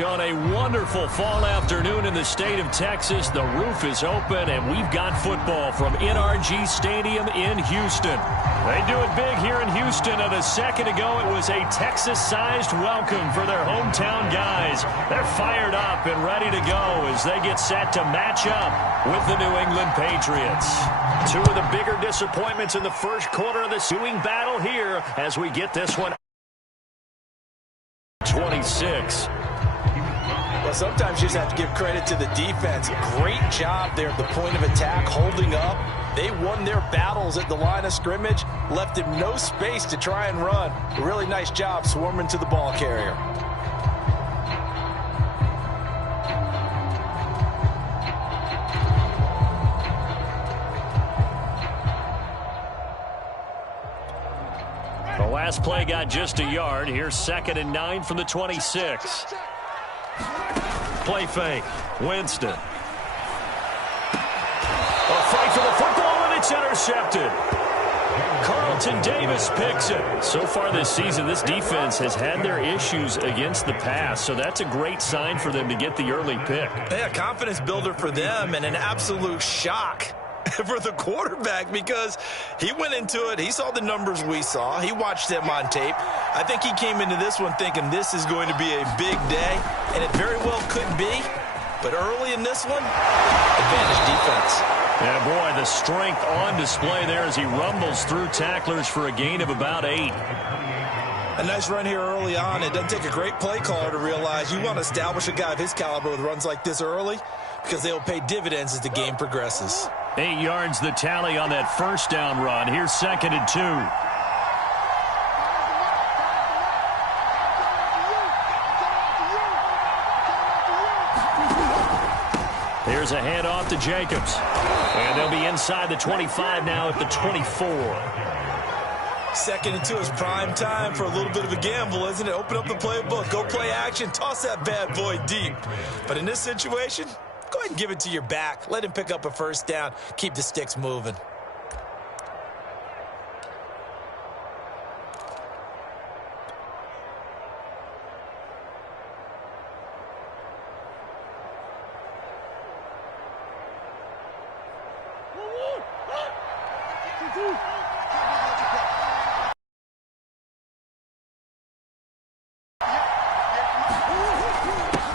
On a wonderful fall afternoon in the state of Texas, the roof is open, and we've got football from NRG Stadium in Houston. They do it big here in Houston, and a second ago it was a Texas-sized welcome for their hometown guys. They're fired up and ready to go as they get set to match up with the New England Patriots. Two of the bigger disappointments in the first quarter of the suing battle here as we get this one 26. Well, sometimes you just have to give credit to the defense. Great job there at the point of attack, holding up. They won their battles at the line of scrimmage, left him no space to try and run. A really nice job swarming to the ball carrier. The last play got just a yard. Here's 2nd and 9 from the 26. Play fake. Winston. A fight for the football, and it's intercepted. Carlton Davis picks it. So far this season, this defense has had their issues against the pass, so that's a great sign for them to get the early pick. Yeah, confidence builder for them and an absolute shock for the quarterback because he went into it. He saw the numbers we saw. He watched them on tape. I think he came into this one thinking this is going to be a big day, and it very well could be. But early in this one, advantage defense. Yeah, boy, the strength on display there as he rumbles through tacklers for a gain of about 8. A nice run here early on. It doesn't take a great play caller to realize you want to establish a guy of his caliber with runs like this early because they will pay dividends as the game progresses. 8 yards the tally on that first down run. Here's 2nd and 2. Here's a handoff to Jacobs. And they'll be inside the 25 now at the 24. 2nd and 2 is prime time for a little bit of a gamble, isn't it? Open up the playbook, go play action, toss that bad boy deep. But in this situation, go ahead and give it to your back. Let him pick up a first down. Keep the sticks moving.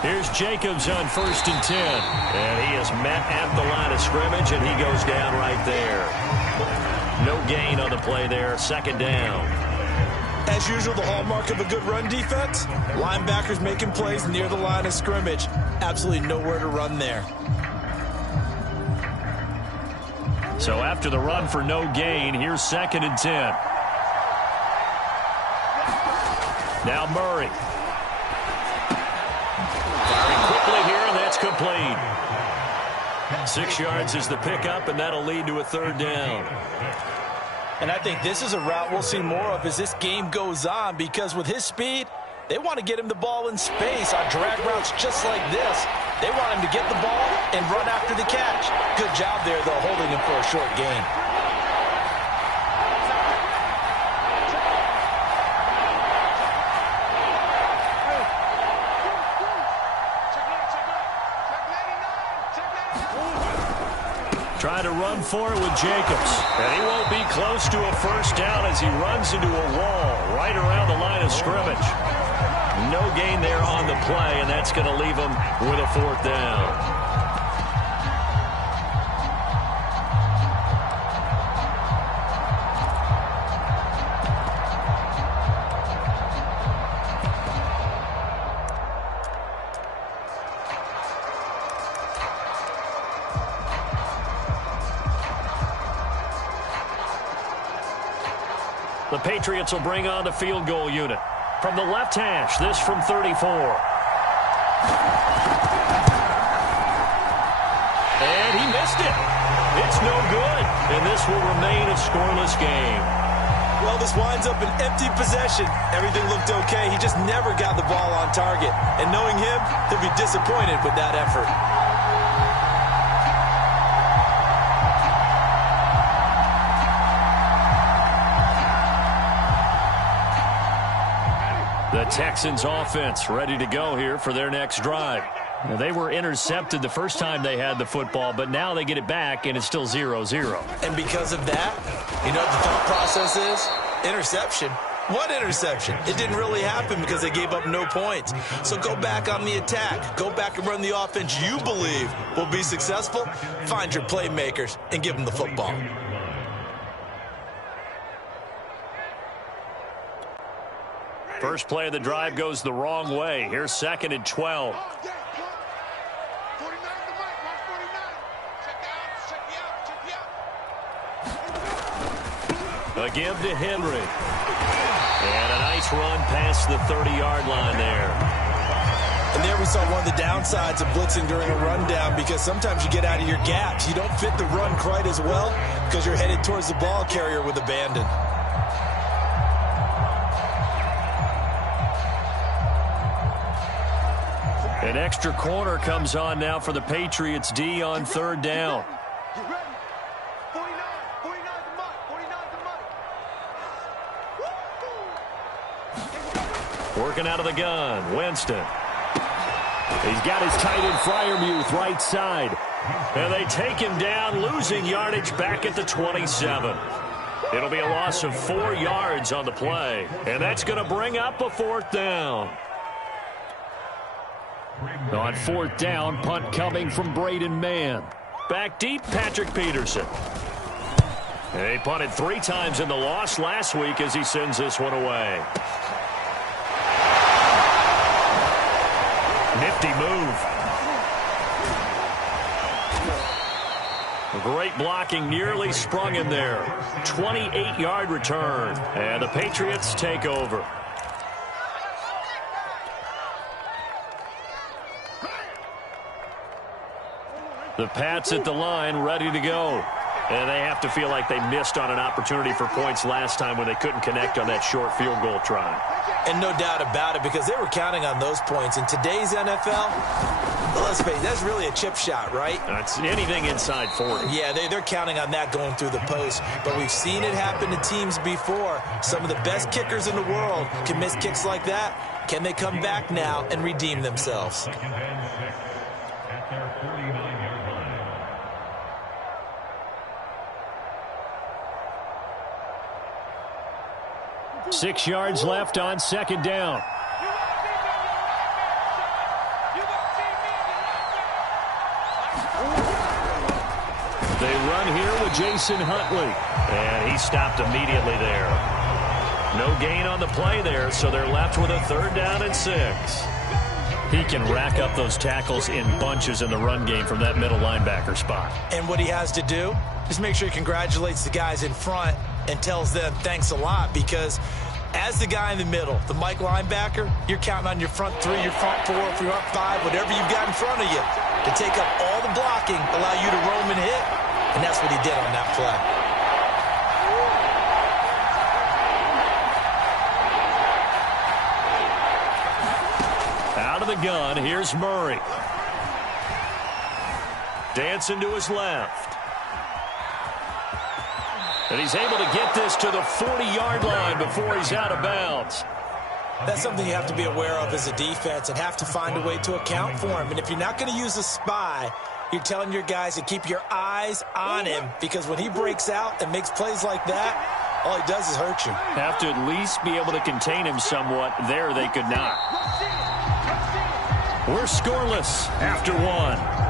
Here's Jacobs on 1st and 10. And he is met at the line of scrimmage, and he goes down right there. No gain on the play there. 2nd down. As usual, the hallmark of a good run defense, linebackers making plays near the line of scrimmage. Absolutely nowhere to run there. So after the run for no gain, here's 2nd and 10. Now Murray. Firing quickly here, and that's complete. 6 yards is the pickup, and that'll lead to a 3rd down. And I think this is a route we'll see more of as this game goes on because with his speed, they want to get him the ball in space on drag routes just like this. They want him to get the ball and run after the catch. Good job there, though, holding him for a short gain. Trying to run for it with Jacobs. And he won't be close to a first down as he runs into a wall right around the line of scrimmage. No gain there on the play, and that's going to leave him with a 4th down. The Patriots will bring on the field goal unit. From the left hash, this from 34. And he missed it. It's no good. And this will remain a scoreless game. Well, this winds up an empty possession. Everything looked okay. He just never got the ball on target. And knowing him, he'll be disappointed with that effort. The Texans offense ready to go here for their next drive. Now, they were intercepted the first time they had the football, but now they get it back, and it's still 0-0. And because of that, you know what the thought process is? Interception. What interception? It didn't really happen because they gave up no points. So go back on the attack. Go back and run the offense you believe will be successful. Find your playmakers and give them the football. First play of the drive goes the wrong way. Here's 2nd and 12. A give to Henry. And a nice run past the 30-yard line there. And there we saw one of the downsides of blitzing during a rundown, because sometimes you get out of your gaps. You don't fit the run quite as well because you're headed towards the ball carrier with abandon. An extra corner comes on now for the Patriots D on 3rd down. Working out of the gun, Winston. He's got his tight end Freiermuth right side. And they take him down, losing yardage back at the 27. It'll be a loss of 4 yards on the play. And that's going to bring up a 4th down. On 4th down, punt coming from Braden Mann. Back deep, Patrick Peterson. And he punted 3 times in the loss last week as he sends this one away. Nifty move. Great blocking, nearly sprung him there. 28-yard return. And the Patriots take over. The Pats at the line, ready to go. And they have to feel like they missed on an opportunity for points last time when they couldn't connect on that short field goal try. And no doubt about it, because they were counting on those points. In today's NFL, well, let's face it, that's really a chip shot, right? It's anything inside 40. Yeah, they're counting on that going through the post. But we've seen it happen to teams before. Some of the best kickers in the world can miss kicks like that. Can they come back now and redeem themselves? 6 yards left on 2nd down. They run here with Jason Huntley. And he stopped immediately there. No gain on the play there, so they're left with a 3rd down and 6. He can rack up those tackles in bunches in the run game from that middle linebacker spot. And what he has to do is make sure he congratulates the guys in front and tells them thanks a lot, because as the guy in the middle, the Mike linebacker, you're counting on your front 3, your front 4, your front 5, whatever you've got in front of you to take up all the blocking, allow you to roam and hit. And that's what he did on that play. Out of the gun, here's Murray. Dancing to his left. And he's able to get this to the 40-yard line before he's out of bounds. That's something you have to be aware of as a defense and have to find a way to account for him. And if you're not going to use a spy, you're telling your guys to keep your eyes on him, because when he breaks out and makes plays like that, all he does is hurt you. Have to at least be able to contain him somewhat. There they could not. We're scoreless after 1.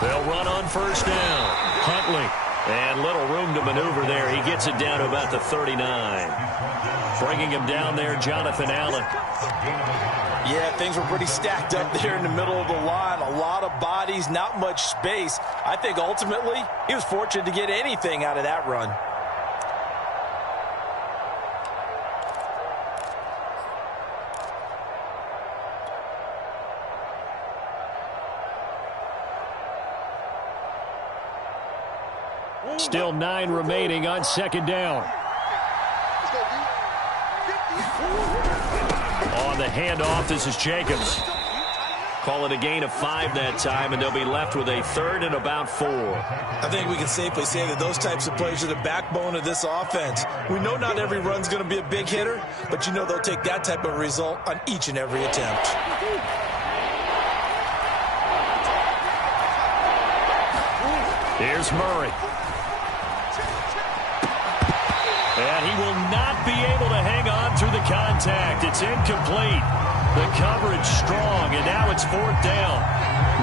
They'll run on 1st down. Huntley. And little room to maneuver there. He gets it down to about the 39. Bringing him down there, Jonathan Allen. Yeah, things were pretty stacked up there in the middle of the line. A lot of bodies, not much space. I think ultimately he was fortunate to get anything out of that run. Still 9 remaining on 2nd down. On the handoff, this is Jacobs. Call it a gain of 5 that time, and they'll be left with a 3rd and about 4. I think we can safely say that those types of plays are the backbone of this offense. We know not every run's going to be a big hitter, but you know they'll take that type of result on each and every attempt. Here's Murray. And he will not be able to hang on through the contact. It's incomplete. The coverage strong, and now it's 4th down.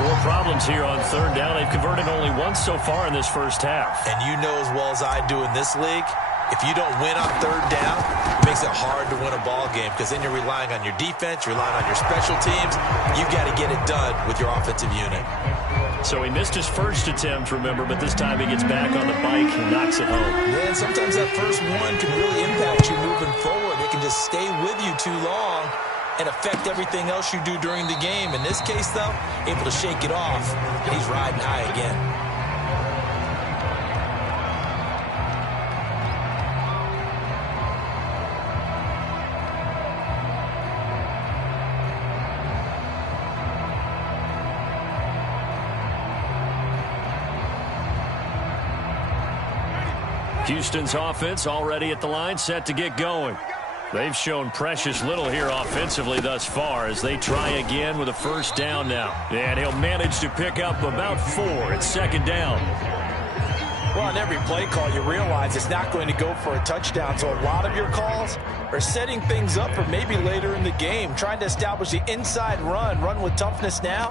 More problems here on 3rd down. They've converted only once so far in this first half. And you know as well as I do in this league, if you don't win on 3rd down, it makes it hard to win a ball game because then you're relying on your defense, you're relying on your special teams. You've got to get it done with your offensive unit. So he missed his first attempt, remember, but this time he gets back on the bike and knocks it home. Yeah, and sometimes that first one can really impact you moving forward. It can just stay with you too long and affect everything else you do during the game. In this case, though, able to shake it off, and he's riding high again. Houston's offense already at the line, set to get going. They've shown precious little here offensively thus far as they try again with a 1st down now. And he'll manage to pick up about 4. It's 2nd down. Well, on every play call, you realize it's not going to go for a touchdown. So a lot of your calls are setting things up for maybe later in the game, trying to establish the inside run with toughness now,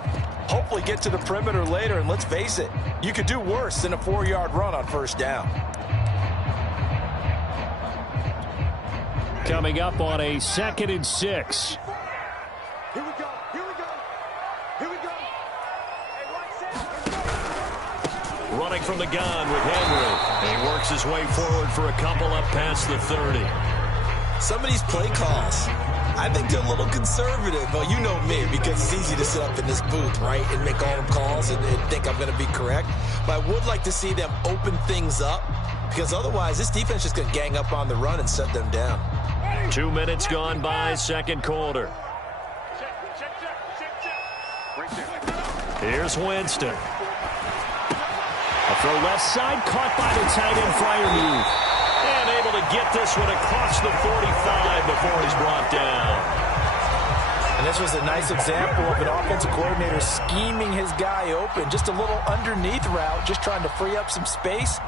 hopefully get to the perimeter later. And let's face it, you could do worse than a 4-yard run on 1st down. Coming up on a 2nd and 6. Here we go. Here we go. Here we go. Hey, Running from the gun with Henry. And he works his way forward for a couple up past the 30. Some of these play calls, I think they're a little conservative. Well, you know me, because it's easy to sit up in this booth, right, and make all them calls and think I'm going to be correct. But I would like to see them open things up, because otherwise this defense is going to gang up on the run and set them down. 2 minutes gone by, 2nd quarter. Here's Winston. A throw left side, caught by the tight end Freiermuth. And able to get this one across the 45 before he's brought down. And this was a nice example of an offensive coordinator scheming his guy open. Just a little underneath route, just trying to free up some space,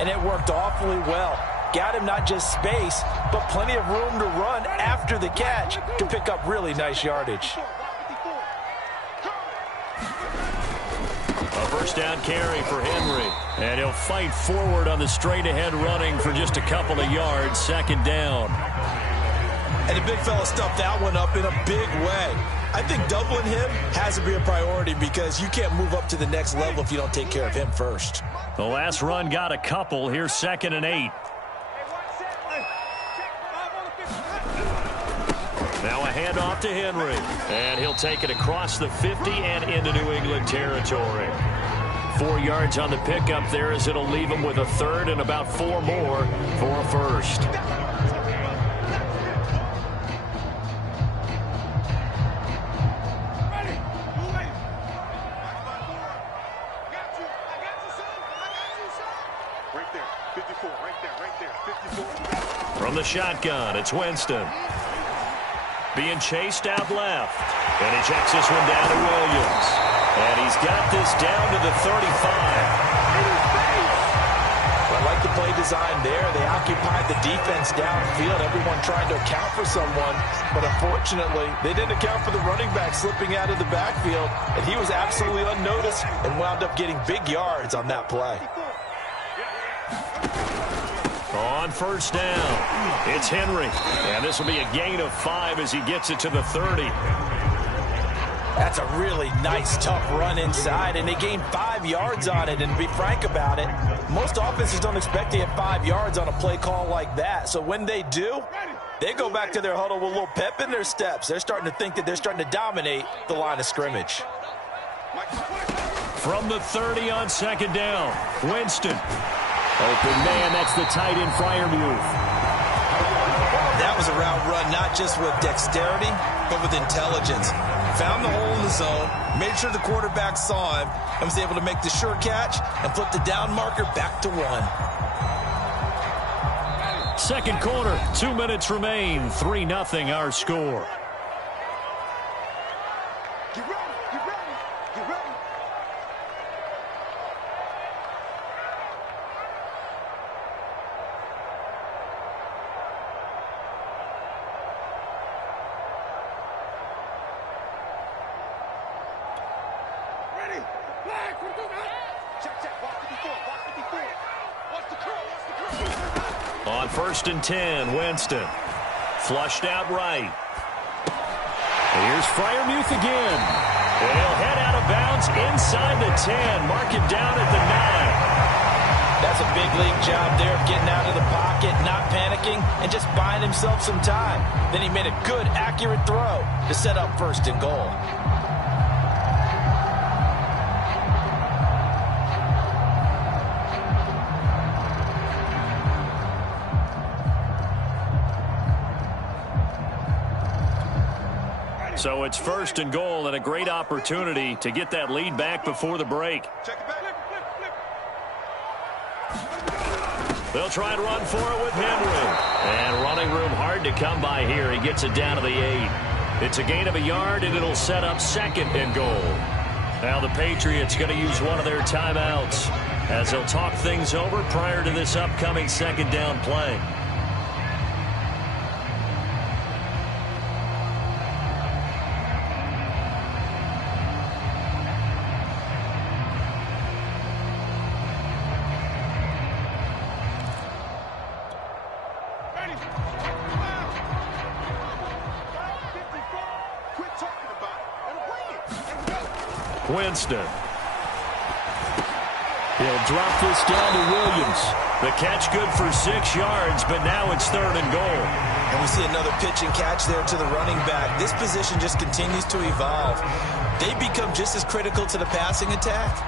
and it worked awfully well. Got him not just space, but plenty of room to run after the catch to pick up really nice yardage. A 1st down carry for Henry. And he'll fight forward on the straight-ahead running for just a couple of yards. 2nd down. And the big fella stuffed that one up in a big way. I think doubling him has to be a priority because you can't move up to the next level if you don't take care of him first. The last run got a couple. Here's 2nd and 8. Now a handoff to Henry. And he'll take it across the 50 and into New England territory. 4 yards on the pickup there as it'll leave him with a 3rd and about 4 more for a 1st. From the shotgun, it's Winston. Being chased out left. And he checks this one down to Williams. And he's got this down to the 35. I like the play design there. They occupied the defense downfield, everyone trying to account for someone. But unfortunately, they didn't account for the running back slipping out of the backfield. And he was absolutely unnoticed and wound up getting big yards on that play. On 1st down, it's Henry. And this will be a gain of 5 as he gets it to the 30. That's a really nice, tough run inside, and they gained 5 yards on it. And to be frank about it, most offenses don't expect to get 5 yards on a play call like that. So when they do, they go back to their huddle with a little pep in their steps. They're starting to think that they're starting to dominate the line of scrimmage. From the 30 on 2nd down, Winston. Open man, that's the tight end Freiermuth. That That was a route run not just with dexterity, but with intelligence. Found the hole in the zone, made sure the quarterback saw him, and was able to make the sure catch and flip the down marker back to 1. Second quarter, 2 minutes remain. 3-0 our score. Get ready, get ready, get ready. Ready, flag, check, check, watch 54, watch 54. Watch the curl, watch the curl. On 1st and 10, Winston. Flushed out right. Here's Freiermuth again. And he'll head out of bounds inside the 10. Mark him down at the 9. That's a big league job there of getting out of the pocket, not panicking, and just buying himself some time. Then he made a good, accurate throw to set up 1st and goal. So it's 1st and goal and a great opportunity to get that lead back before the break. Check it back. They'll try and run for it with Henry. And running room hard to come by here. He gets it down to the 8. It's a gain of a yard, and it'll set up 2nd and goal. Now the Patriots going to use one of their timeouts as they'll talk things over prior to this upcoming 2nd down play. Winston. He'll drop this down to Williams. The catch good for 6 yards, but now it's 3rd and goal. And we see another pitch and catch there to the running back. This position just continues to evolve. They become just as critical to the passing attack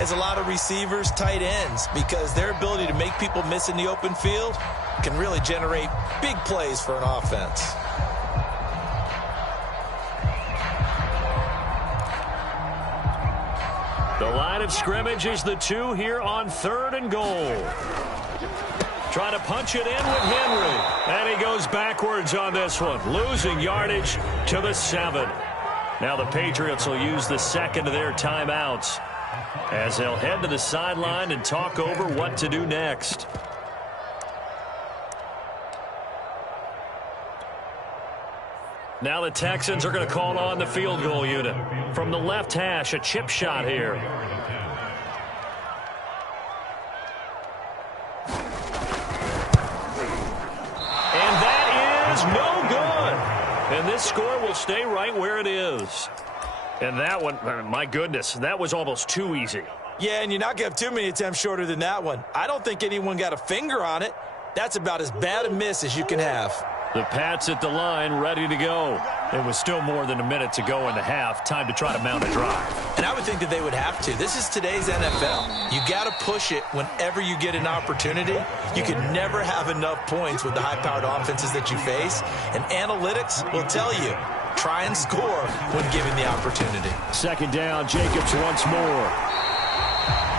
as a lot of receivers, tight ends, because their ability to make people miss in the open field can really generate big plays for an offense. The line of scrimmage is the 2 here on 3rd and goal. Trying to punch it in with Henry. And he goes backwards on this one, losing yardage to the 7. Now the Patriots will use the 2nd of their timeouts as they'll head to the sideline and talk over what to do next. Now the Texans are going to call on the field goal unit. From the left hash, a chip shot here. And that is no good. And this score will stay right where it is. And that one, my goodness, that was almost too easy. Yeah, and you're not going to have too many attempts shorter than that one. I don't think anyone got a finger on it. That's about as bad a miss as you can have. The Pats at the line, ready to go. It was still more than a minute to go in the half. Time to try to mount a drive. And I would think that they would have to. This is today's NFL. You got to push it whenever you get an opportunity. You can never have enough points with the high-powered offenses that you face. And analytics will tell you, try and score when given the opportunity. 2nd down, Jacobs once more.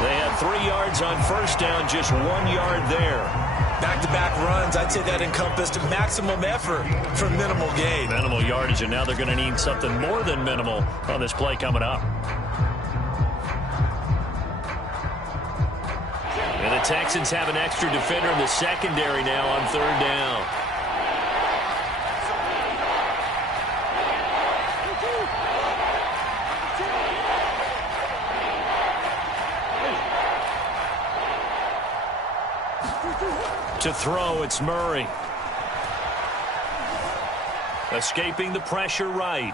They had 3 yards on 1st down, just 1 yard there. Back-to-back runs, I'd say that encompassed maximum effort for minimal gain. Minimal yardage, and now they're going to need something more than minimal on this play coming up. And the Texans have an extra defender in the secondary now on 3rd down. To throw, it's Murray. Escaping the pressure right.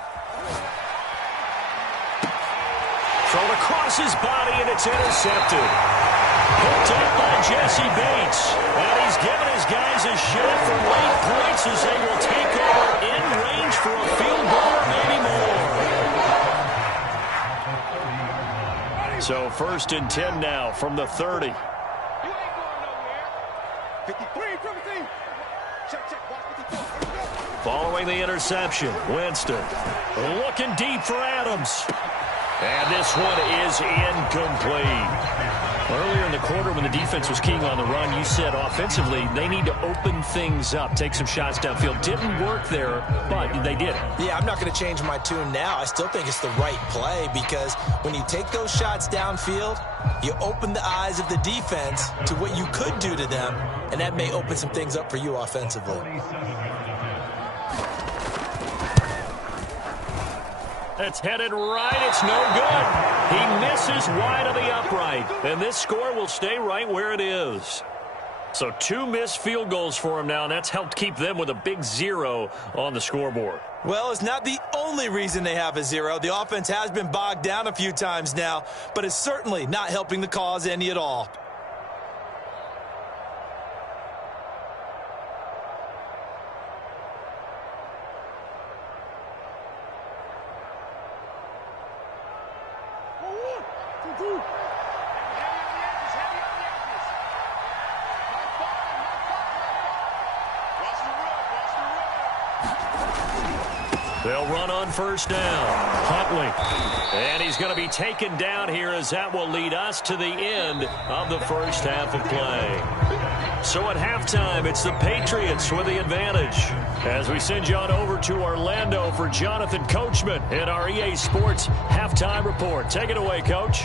Thrown across his body, and it's intercepted. Picked up by Jesse Bates. And he's given his guys a shot for late points as they will take over in range for a field goal or maybe more. So 1st and 10 now from the 30. 53, 17. Check, check, watch 54. Following the interception, Winston looking deep for Adams. And this one is incomplete. Earlier in the quarter when the defense was keying on the run, you said offensively they need to open things up, take some shots downfield. Didn't work there, but they did. Yeah, I'm not going to change my tune now. I still think it's the right play because when you take those shots downfield, you open the eyes of the defense to what you could do to them, and that may open some things up for you offensively. It's headed right. It's no good. He misses wide of the upright. And this score will stay right where it is. So 2 missed field goals for him now, and that's helped keep them with a big 0 on the scoreboard. Well, it's not the only reason they have a 0. The offense has been bogged down a few times now, but it's certainly not helping the cause any at all. They'll run on first down. Huntley. And he's going to be taken down here as that will lead us to the end of the first half of play. So at halftime, it's the Patriots with the advantage. As we send you on over to Orlando for Jonathan Coachman in our EA Sports Halftime Report. Take it away, Coach.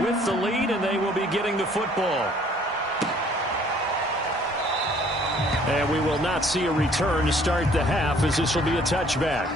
With the lead, and they will be getting the football. And we will not see a return to start the half, as this will be a touchback.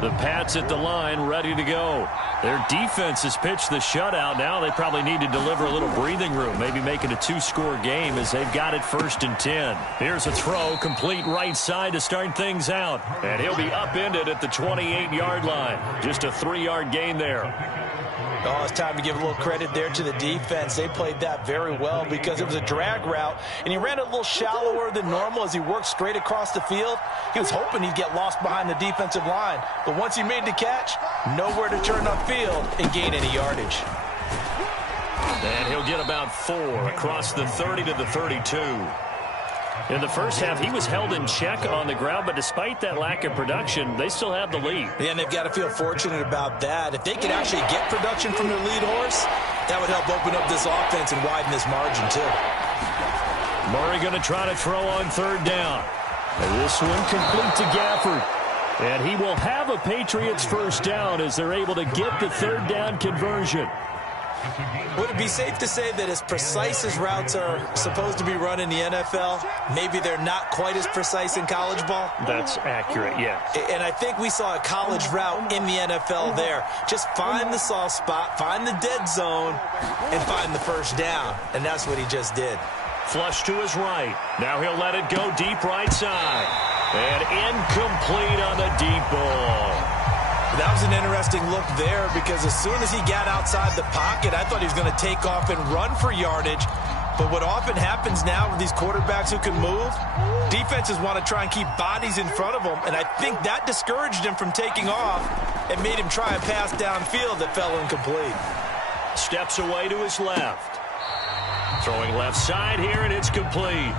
The Pats at the line, ready to go. Their defense has pitched the shutout. Now they probably need to deliver a little breathing room, maybe make it a 2-score game as they've got it 1st and 10. Here's a throw, complete right side to start things out. And he'll be upended at the 28-yard line. Just a 3-yard gain there. Oh, it's time to give a little credit there to the defense. They played that very well because it was a drag route, and he ran a little shallower than normal as he worked straight across the field. He was hoping he'd get lost behind the defensive line, but once he made the catch, nowhere to turn upfield and gain any yardage. And he'll get about 4 across the 30 to the 32. In the first half, he was held in check on the ground, but despite that lack of production, they still have the lead. Yeah, and they've got to feel fortunate about that. If they could actually get production from their lead horse, that would help open up this offense and widen this margin, too. Murray going to try to throw on 3rd down. And this one complete to Gafford. And he will have a Patriots 1st down as they're able to get the 3rd down conversion. Would it be safe to say that as precise as routes are supposed to be run in the NFL, maybe they're not quite as precise in college ball? That's accurate, yeah. And I think we saw a college route in the NFL there. Just find the soft spot, find the dead zone, and find the 1st down. And that's what he just did. Flush to his right. Now he'll let it go deep right side. And incomplete on the deep ball. That was an interesting look there because as soon as he got outside the pocket, I thought he was going to take off and run for yardage. But what often happens now with these quarterbacks who can move, defenses want to try and keep bodies in front of them, and I think that discouraged him from taking off and made him try a pass downfield that fell incomplete. Steps away to his left. Throwing left side here, and it's complete.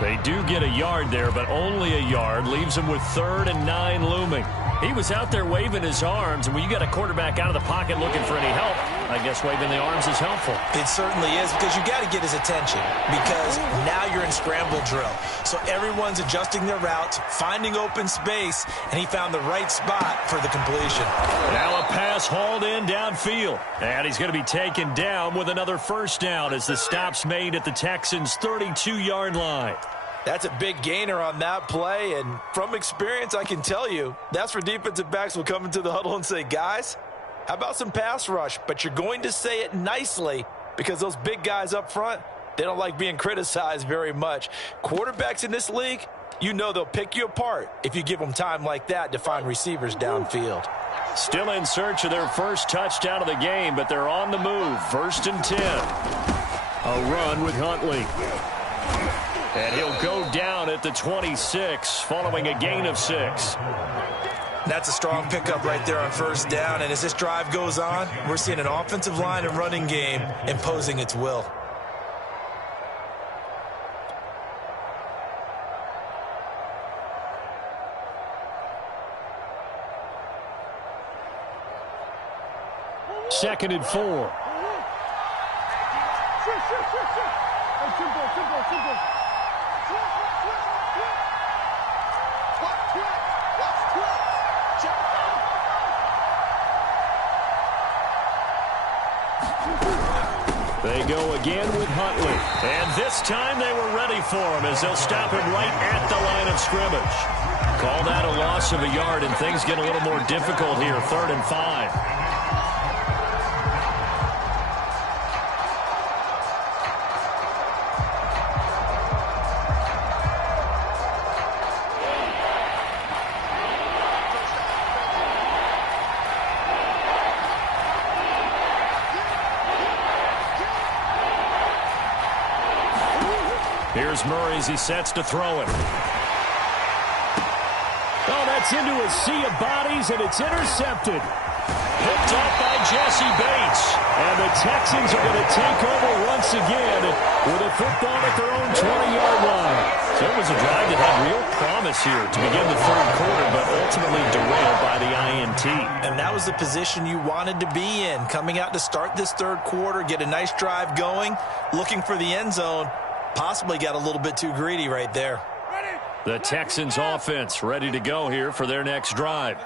They do get a yard there, but only a yard. Leaves him with 3rd and 9 looming. He was out there waving his arms, and when you got a quarterback out of the pocket looking for any help, I guess waving the arms is helpful. It certainly is because you got to get his attention because now you're in scramble drill. So everyone's adjusting their routes, finding open space, and he found the right spot for the completion. Now a pass hauled in downfield, and he's going to be taken down with another 1st down as the stop's made at the Texans' 32-yard line. That's a big gainer on that play, and from experience, I can tell you, that's where defensive backs will come into the huddle and say, guys, how about some pass rush? But you're going to say it nicely because those big guys up front, they don't like being criticized very much. Quarterbacks in this league, you know they'll pick you apart if you give them time like that to find receivers downfield. Still in search of their first touchdown of the game, but they're on the move. 1st and 10. A run with Huntley. And he'll go down at the 26 following a gain of 6. That's a strong pickup right there on 1st down. And as this drive goes on, we're seeing an offensive line and running game imposing its will. Second and 4. They go again with Huntley. And this time they were ready for him as they'll stop him right at the line of scrimmage. Call that a loss of a yard, and things get a little more difficult here. 3rd and 5. Here's Murray as he sets to throw it. Oh, that's into a sea of bodies, and it's intercepted. Picked up by Jesse Bates. And the Texans are going to take over once again with a football at their own 20-yard line. So it was a drive that had real promise here to begin the 3rd quarter, but ultimately derailed by the INT. And that was the position you wanted to be in, coming out to start this 3rd quarter, get a nice drive going, looking for the end zone. Possibly got a little bit too greedy right there. The Texans offense ready to go here for their next drive.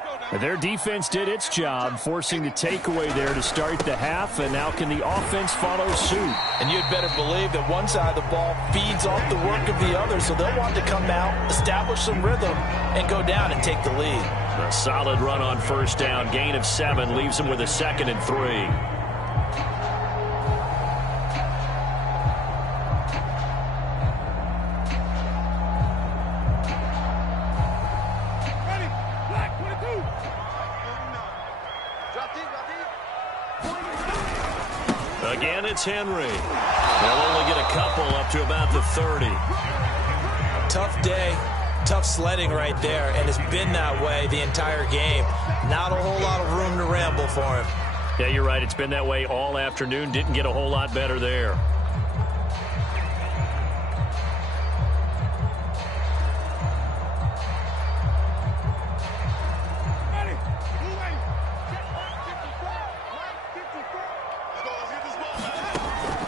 Their defense did its job, forcing the takeaway there to start the half, and now can the offense follow suit? And you'd better believe that one side of the ball feeds off the work of the other, so they'll want to come out, establish some rhythm, and go down and take the lead. A solid run on 1st down. Gain of 7 leaves them with a 2nd and 3. Again, it's Henry. They'll only get a couple up to about the 30. Tough day, tough sledding right there, and it's been that way the entire game. Not a whole lot of room to ramble for him. Yeah, you're right. It's been that way all afternoon. Didn't get a whole lot better there.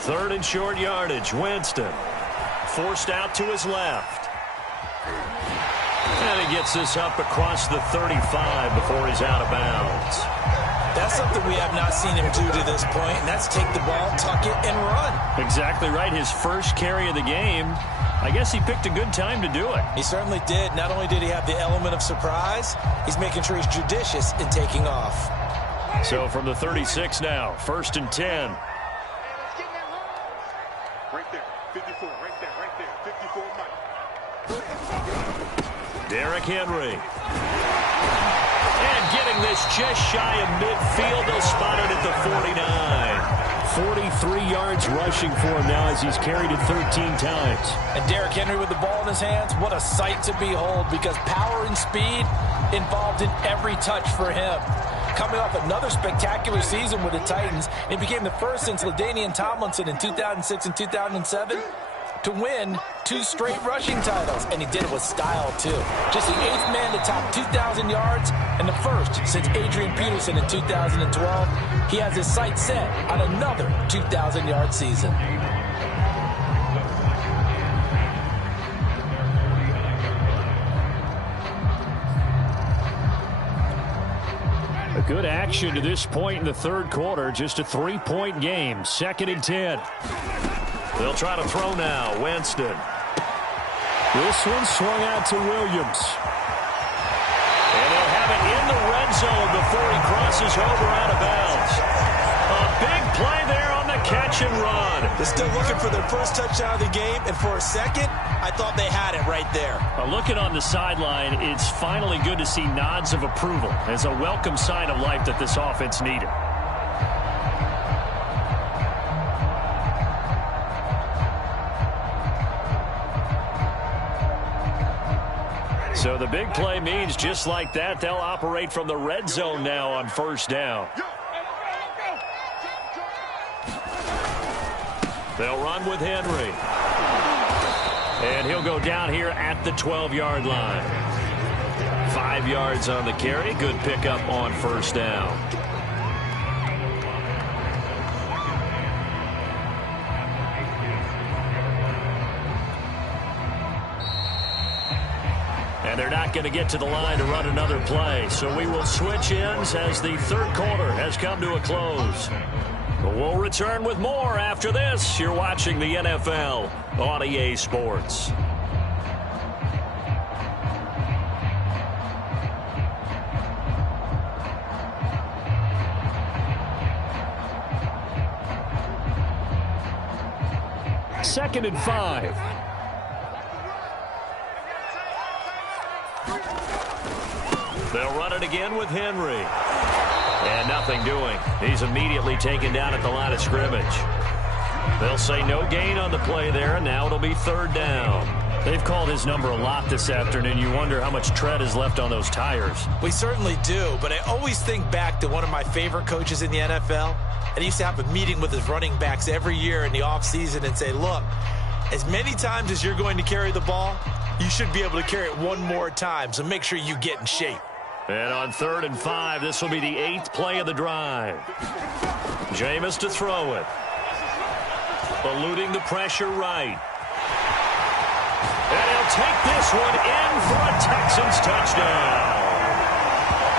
Third and short yardage. Winston forced out to his left. And he gets this up across the 35 before he's out of bounds. That's something we have not seen him do to this point, and that's take the ball, tuck it, and run. Exactly right. His first carry of the game. I guess he picked a good time to do it. He certainly did. Not only did he have the element of surprise, he's making sure he's judicious in taking off. So from the 36 now, 1st and 10. Right there, 54, right there, 54, Mike. Derrick Henry. And getting this just shy of midfield. They'll spot it at the 49. 43 yards rushing for him now as he's carried it 13 times. And Derrick Henry with the ball in his hands, what a sight to behold, because power and speed involved in every touch for him. Coming off another spectacular season with the Titans, it became the first since LaDainian Tomlinson in 2006 and 2007 to win 2 straight rushing titles, and he did it with style too. Just the 8th man to top 2,000 yards and the first since Adrian Peterson in 2012. He has his sights set on another 2,000-yard season. Good action to this point in the 3rd quarter. Just a 3-point game. 2nd and 10. They'll try to throw now. Winston. This one swung out to Williams. And they'll have it in the red zone before he crosses over out of bounds. A big play there on the catch and run. They're still looking for their first touchdown of the game, and for a second, I thought they had it right there. Looking on the sideline, it's finally good to see nods of approval as a welcome sign of life that this offense needed. So the big play means just like that, they'll operate from the red zone now on first down. They'll run with Henry. And he'll go down here at the 12-yard line. 5 yards on the carry. Good pickup on first down. And they're not going to get to the line to run another play. So we will switch ends as the third quarter has come to a close. But we'll return with more after this. You're watching the NFL on EA Sports. Second and 5. They'll run it again with Henry. And nothing doing. He's immediately taken down at the line of scrimmage. They'll say no gain on the play there, and now it'll be third down. They've called his number a lot this afternoon. You wonder how much tread is left on those tires. We certainly do, but I always think back to one of my favorite coaches in the NFL. And he used to have a meeting with his running backs every year in the offseason and say, look, as many times as you're going to carry the ball, you should be able to carry it one more time, so make sure you get in shape. And on 3rd and 5, this will be the 8th play of the drive. Jameis to throw it. Eluding the pressure right. And he'll take this one in for a Texans touchdown.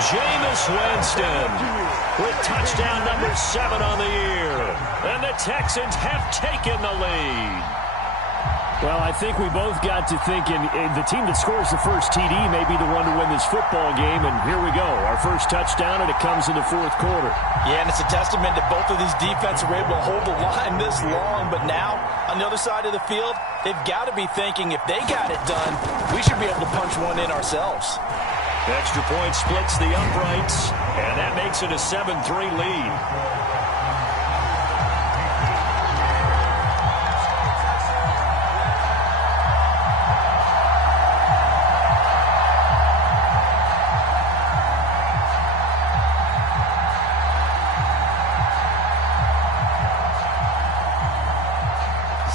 Jameis Winston with touchdown number 7 on the year. And the Texans have taken the lead. Well, I think we both got to thinking the team that scores the first TD may be the one to win this football game, and here we go. Our first touchdown, and it comes in the fourth quarter. Yeah, and it's a testament that both of these defenses were able to hold the line this long, but now, on the other side of the field, they've got to be thinking if they got it done, we should be able to punch one in ourselves. Extra point splits the uprights, and that makes it a 7-3 lead.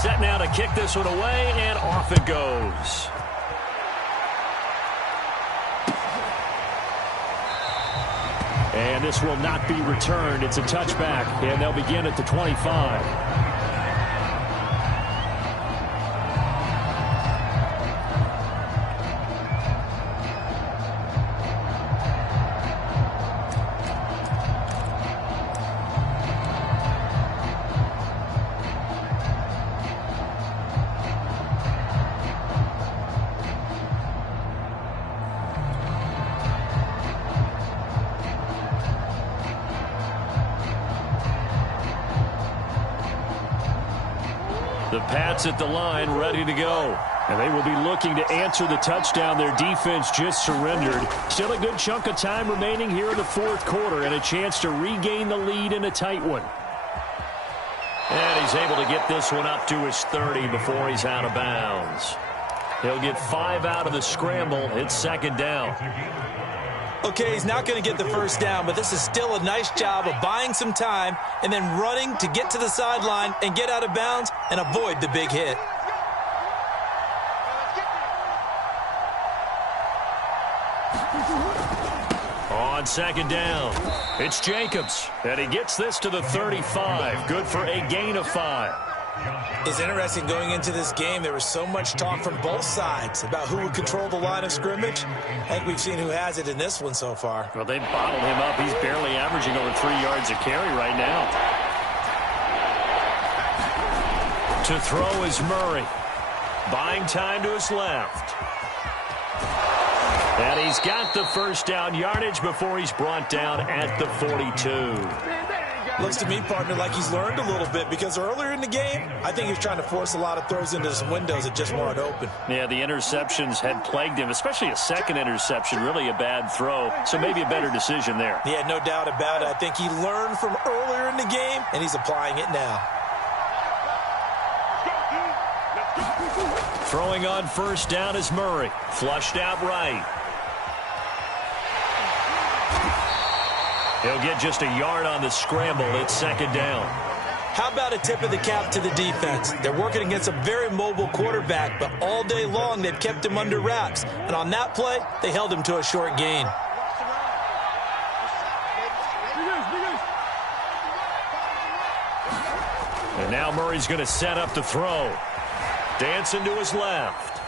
Set now to kick this one away, and off it goes. And this will not be returned. It's a touchback, and they'll begin at the 25. The Pats at the line, ready to go. And they will be looking to answer the touchdown their defense just surrendered. Still a good chunk of time remaining here in the fourth quarter and a chance to regain the lead in a tight one. And he's able to get this one up to his 30 before he's out of bounds. He'll get 5 out of the scramble. It's second down. Okay, he's not going to get the first down, but this is still a nice job of buying some time and then running to get to the sideline and get out of bounds and avoid the big hit. On second down, it's Jacobs, and he gets this to the 35. Good for a gain of 5. It's interesting going into this game. There was so much talk from both sides about who would control the line of scrimmage. I think we've seen who has it in this one so far. Well, they bottled him up. He's barely averaging over 3 yards a carry right now. To throw is Murray. Buying time to his left. And he's got the first down yardage before he's brought down at the 42. Looks to me, partner, like he's learned a little bit because earlier in the game, I think he was trying to force a lot of throws into some windows that just weren't open. Yeah, the interceptions had plagued him, especially a second interception, really a bad throw. So maybe a better decision there. Yeah, no doubt about it. I think he learned from earlier in the game, and he's applying it now. Throwing on first down is Murray. Flushed out right. He'll get just a yard on the scramble. It's second down. How about a tip of the cap to the defense? They're working against a very mobile quarterback, but all day long they've kept him under wraps. And on that play, they held him to a short gain. And now Murray's going to set up the throw. Dancing to his left.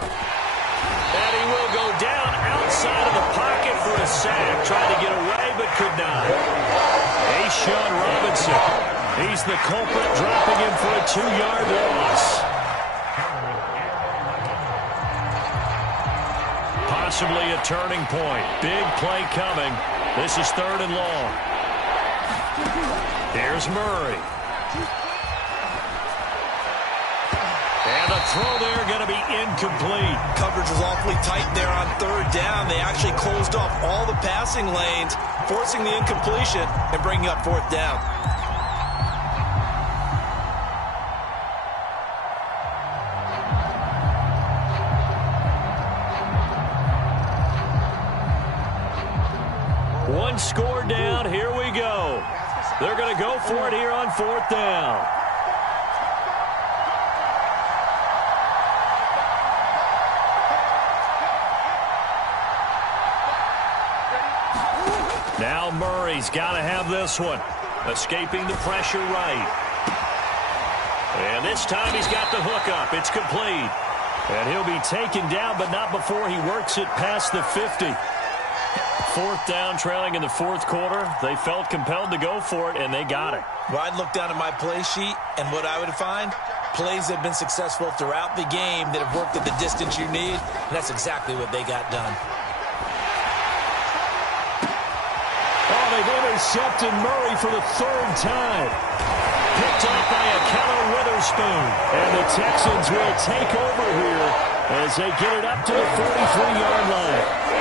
And he will go down outside of the pocket for a sack. Tried to get away, but could not. A'Shawn Robinson. He's the culprit, dropping him for a 2-yard loss. Possibly a turning point. Big play coming. This is 3rd and long. Here's Murray. And the throw there going to be incomplete. Coverage was awfully tight there on 3rd down. They actually closed off all the passing lanes, forcing the incompletion and bringing up 4th down. One score down. Here we go. They're going to go for it here on 4th down. Now Murray's got to have this one. Escaping the pressure right. And this time he's got the hook up. It's complete. And he'll be taken down, but not before he works it past the 50. 4th down, trailing in the 4th quarter. They felt compelled to go for it, and they got it. Well, I'd look down at my play sheet, and what I would find, plays that have been successful throughout the game that have worked at the distance you need, and that's exactly what they got done. Oh, they've intercepted Murray for the 3rd time. Picked up by Ahkello Witherspoon. And the Texans will take over here as they get it up to the 43-yard line.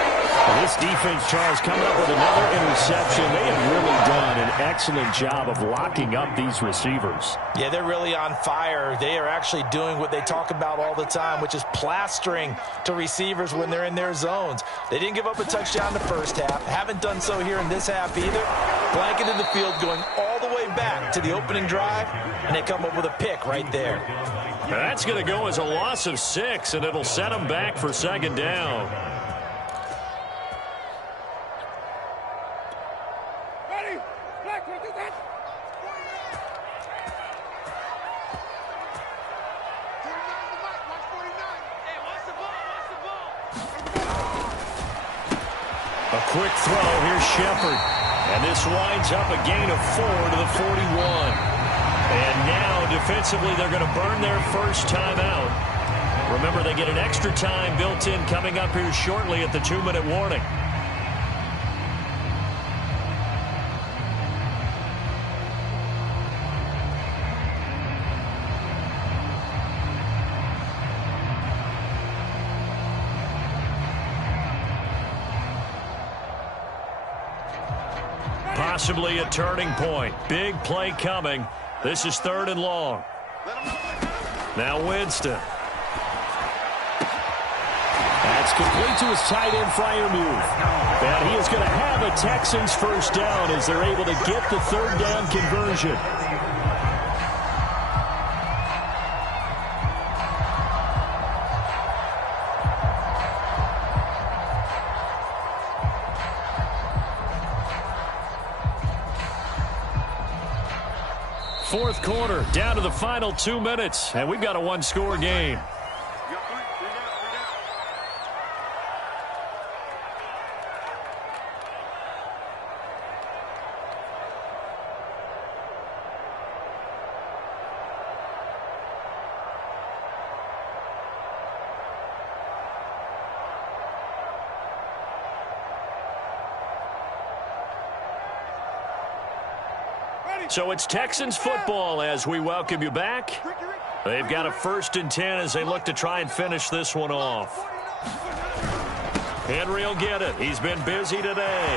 Well, this defense, Charles, coming up with another interception. They have really done an excellent job of locking up these receivers. Yeah, they're really on fire. They are actually doing what they talk about all the time, which is plastering to receivers when they're in their zones. They didn't give up a touchdown in the first half. Haven't done so here in this half either. Blanketed the field going all the way back to the opening drive, and they come up with a pick right there. Now that's going to go as a loss of 6, and it'll set them back for 2nd down. Quick throw. Here's Shepard. And this winds up a gain of 4 to the 41. And now, defensively, they're going to burn their first time out. Remember, they get an extra time built in coming up here shortly at the 2-minute warning. Possibly a turning point. Big play coming. This is 3rd and long. Now Winston. That's complete to his tight end, Freiermuth. And he is going to have a Texans first down as they're able to get the 3rd down conversion. Fourth quarter, down to the final 2 minutes, and we've got a 1-score game. So it's Texans football as we welcome you back. They've got a 1st and 10 as they look to try and finish this one off. Henry will get it. He's been busy today.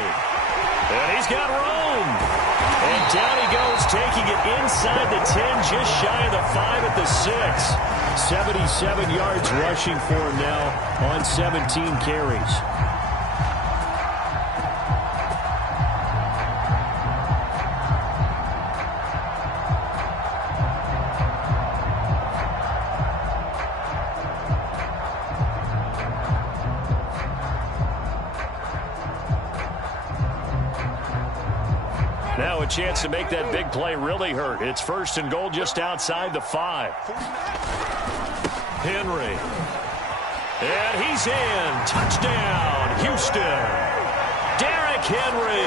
And he's got room. And down he goes, taking it inside the 10, just shy of the 5 at the 6. 77 yards rushing for him now on 17 carries. Now a chance to make that big play really hurt. It's 1st and goal just outside the 5. Henry. And he's in. Touchdown, Houston. Derrick Henry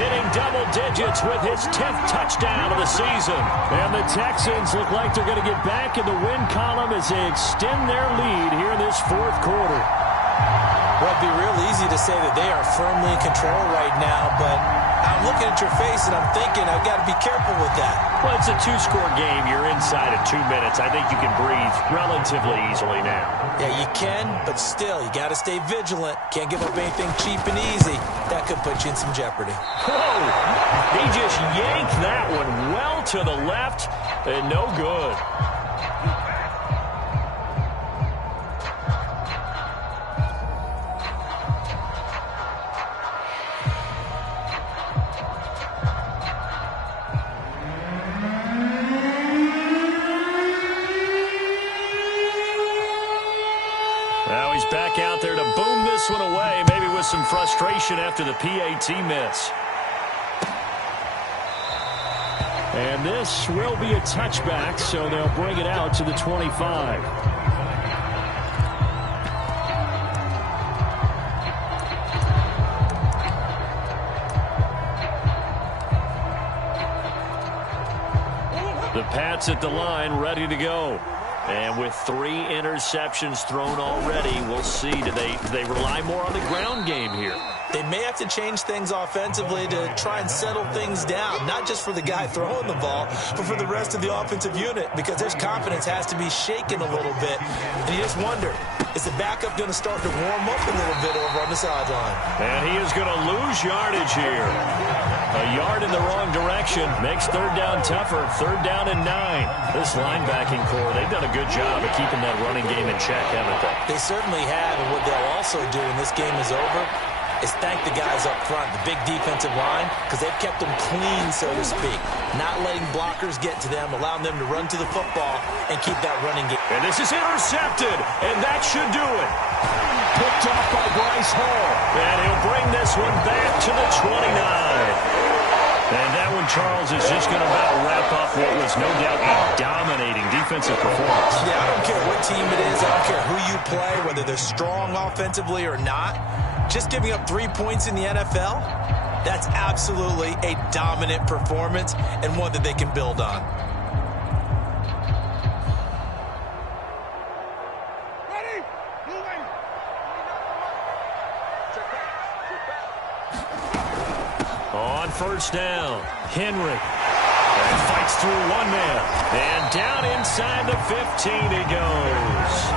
hitting double digits with his 10th touchdown of the season. And the Texans look like they're going to get back in the win column as they extend their lead here in this 4th quarter. Well, it'd be real easy to say that they are firmly in control right now, but I'm looking at your face and I'm thinking I've got to be careful with that. Well, it's a 2-score game. You're inside of 2 minutes. I think you can breathe relatively easily now. Yeah, you can, but still, you got to stay vigilant. Can't give up anything cheap and easy. That could put you in some jeopardy. Whoa! He just yanked that one well to the left and no good. Now he's back out there to boom this one away, maybe with some frustration after the PAT miss. And this will be a touchback, so they'll bring it out to the 25. The Pats at the line, ready to go. And with 3 interceptions thrown already, we'll see. Do they rely more on the ground game here? They may have to change things offensively to try and settle things down, not just for the guy throwing the ball, but for the rest of the offensive unit, because their confidence has to be shaken a little bit. And you just wonder, is the backup going to start to warm up a little bit over on the sideline? And he is going to lose yardage here. A yard in the wrong direction makes 3rd down tougher. 3rd down and 9. This linebacking core, they've done a good job of keeping that running game in check, haven't they? They certainly have, and what they'll also do when this game is over is thank the guys up front, the big defensive line, because they've kept them clean, so to speak. Not letting blockers get to them, allowing them to run to the football and keep that running game. And this is intercepted, and that should do it. Picked off by Bryce Hall. And he'll bring this one back to the 29. And that one, Charles, is just going to about wrap up what was no doubt a dominating defensive performance. Yeah, I don't care what team it is. I don't care who you play, whether they're strong offensively or not. Just giving up 3 points in the NFL, that's absolutely a dominant performance and one that they can build on. Ready? Moving. On 1st down, Henry. And fights through one man. And down inside the 15 he goes.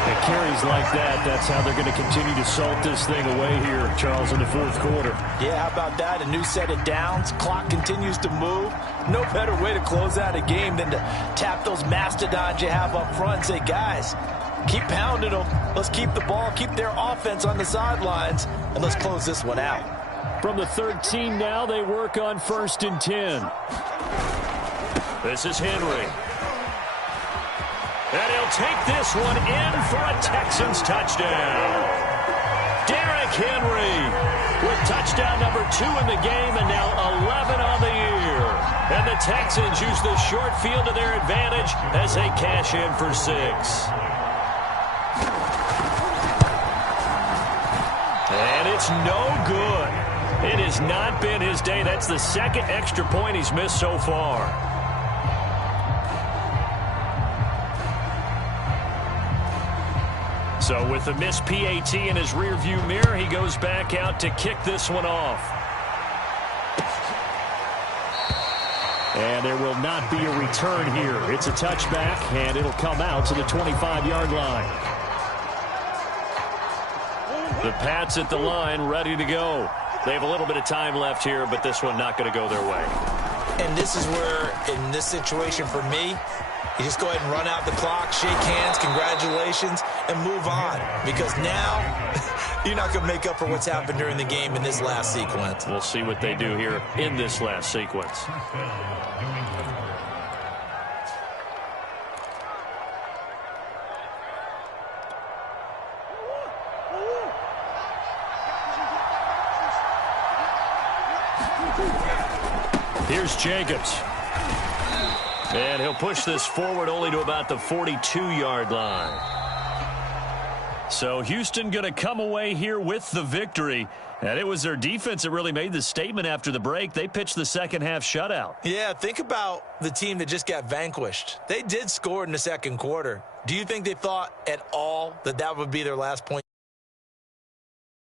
It carries like that. That's how they're going to continue to salt this thing away here, Charles, in the 4th quarter. Yeah, how about that? A new set of downs. Clock continues to move. No better way to close out a game than to tap those mastodons you have up front and say, guys, keep pounding them. Let's keep the ball, keep their offense on the sidelines, and let's close this one out. From the 13 now, they work on 1st and 10. This is Henry. And he'll take this one in for a Texans touchdown. Derrick Henry with touchdown number 2 in the game and now 11 on the year. And the Texans use the short field to their advantage as they cash in for 6. And it's no good. It has not been his day. That's the 2nd extra point he's missed so far. So with the missed PAT in his rearview mirror, he goes back out to kick this one off. And there will not be a return here. It's a touchback, and it'll come out to the 25-yard line. The Pats at the line, ready to go. They have a little bit of time left here, but this one not going to go their way. And this is where, in this situation for me, you just go ahead and run out the clock, shake hands, congratulations, and move on. Because now, you're not going to make up for what's happened during the game in this last sequence. We'll see what they do here in this last sequence. Here's Jacobs. And he'll push this forward only to about the 42-yard line. So Houston going to come away here with the victory. And it was their defense that really made the statement after the break. They pitched the second-half shutout. Yeah, think about the team that just got vanquished. They did score in the second quarter. Do you think they thought at all that that would be their last point?